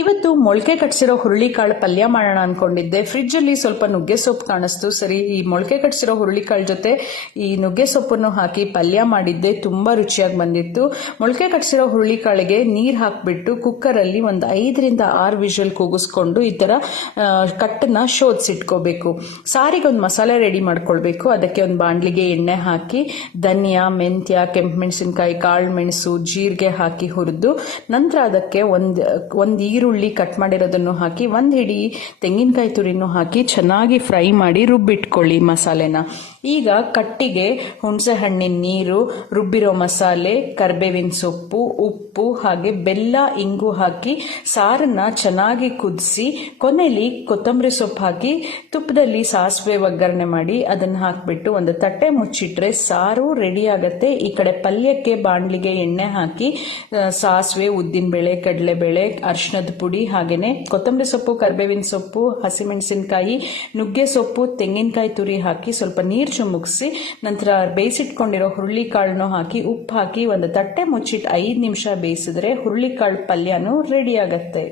ಇವತ್ತು ಮೊಳಕೆ ಕಟ್ಸಿರೋ ಹುರುಳಿಕಾಳು ಪಲ್ಯ ಮಾಡೋಣ ಅನ್ಕೊಂಡಿದ್ದೆ. ಫ್ರಿಡ್ಜ್ ಅಲ್ಲಿ ಸ್ವಲ್ಪ ನುಗ್ಗೆ ಸೊಪ್ಪು ಕಾಣಿಸ್ತು. ಸರಿ, ಈ ಮೊಳಕೆ ಕಟ್ಸಿರೋ ಹುರುಳಿಕಾಳು ಜೊತೆ ಈ ನುಗ್ಗೆ ಸೊಪ್ಪನ್ನು ಹಾಕಿ ಪಲ್ಯ ಮಾಡಿದ್ದೆ. ತುಂಬಾ ರುಚಿಯಾಗಿ ಬಂದಿತ್ತು. ಮೊಳಕೆ ಕಟ್ಸಿರೋ ಹುರುಳಿಕಾಳಿಗೆ ನೀರ್ ಹಾಕ್ಬಿಟ್ಟು ಕುಕ್ಕರ್ ಅಲ್ಲಿ ಒಂದು 5 ರಿಂದ 6 ವಿಷಲ್ ಕೂಗಿಸ್ಕೊಂಡು ಈ ತರ ಕಟ್ಟನ್ನ ಶೋಧಿಸಿಟ್ಕೋಬೇಕು. ಸಾರಿಗೆ ಒಂದು ಮಸಾಲೆ ರೆಡಿ ಮಾಡ್ಕೊಳ್ಬೇಕು. ಅದಕ್ಕೆ ಒಂದು ಬಾಂಡ್ಲಿಗೆ ಎಣ್ಣೆ ಹಾಕಿ ಧನಿಯಾ, ಮೆಂತ್ಯ, ಕೆಂಪು ಮೆಣಸಿನಕಾಯಿ, ಕಾಳು ಮೆಣಸು, ಜೀರಿಗೆ ಹಾಕಿ ಹುರಿದು ನಂತರ ಅದಕ್ಕೆ ಒಂದು ಈರುಳ್ಳಿ ಕಟ್ ಮಾಡಿರೋದನ್ನು ಹಾಕಿ 1 ಹಿಡಿ ತೆಂಗಿನಕಾಯಿ ತುರಿನೂ ಹಾಕಿ ಚೆನ್ನಾಗಿ ಫ್ರೈ ಮಾಡಿ ರುಬ್ಬಿಟ್ಕೊಳ್ಳಿ ಮಸಾಲೆನ. ಈಗ ಕಟ್ಟಿಗೆ ಹುಣಸೆ ಹಣ್ಣಿನ ನೀರು, ರುಬ್ಬಿರೋ ಮಸಾಲೆ, ಕರ್ಬೇವಿನ ಸೊಪ್ಪು, ಉಪ್ಪು ಹಾಗೆ ಬೆಲ್ಲ, ಇಂಗು ಹಾಕಿ ಸಾರನ್ನ ಚೆನ್ನಾಗಿ ಕುದಿಸಿ ಕೊನೆಯಲ್ಲಿ ಕೊತ್ತಂಬರಿ ಸೊಪ್ಪು ಹಾಕಿ ತುಪ್ಪದಲ್ಲಿ ಸಾಸಿವೆ ಒಗ್ಗರಣೆ ಮಾಡಿ ಅದನ್ನ ಹಾಕ್ಬಿಟ್ಟು ಒಂದು ತಟ್ಟೆ ಮುಚ್ಚಿಟ್ರೆ ಸಾರು ರೆಡಿ ಆಗತ್ತೆ. ಈ ಕಡೆ ಪಲ್ಯಕ್ಕೆ ಬಾಂಡ್ಲಿಗೆ ಎಣ್ಣೆ ಹಾಕಿ ಸಾಸಿವೆ, ಉದ್ದಿನಬೇಳೆ, ಕಡಲೆಬೇಳೆ, ಅರಿಶಿಣದ ಪುಡಿ ಹಾಗೇನೆ ಕೊತ್ತಂಬರಿ ಸೊಪ್ಪು, ಕರ್ಬೇವಿನ ಸೊಪ್ಪು, ಹಸಿಮೆಣಸಿನಕಾಯಿ, ನುಗ್ಗೆ ಸೊಪ್ಪು, ತೆಂಗಿನಕಾಯಿ ತುರಿ ಹಾಕಿ ಸ್ವಲ್ಪ ನೀರು ಮುಗಿಸಿ ನಂತರ ಬೇಯಿಸಿಟ್ಕೊಂಡಿರೋ ಹುರುಳಿಕಾಳನ್ನು ಹಾಕಿ ಉಪ್ಪು ಹಾಕಿ ಒಂದು ತಟ್ಟೆ ಮುಚ್ಚಿಟ್ಟು 5 ನಿಮಿಷ ಬೇಯಿಸಿದ್ರೆ ಹುರುಳಿಕಾಳು ಪಲ್ಯನೂ ರೆಡಿ ಆಗತ್ತೆ.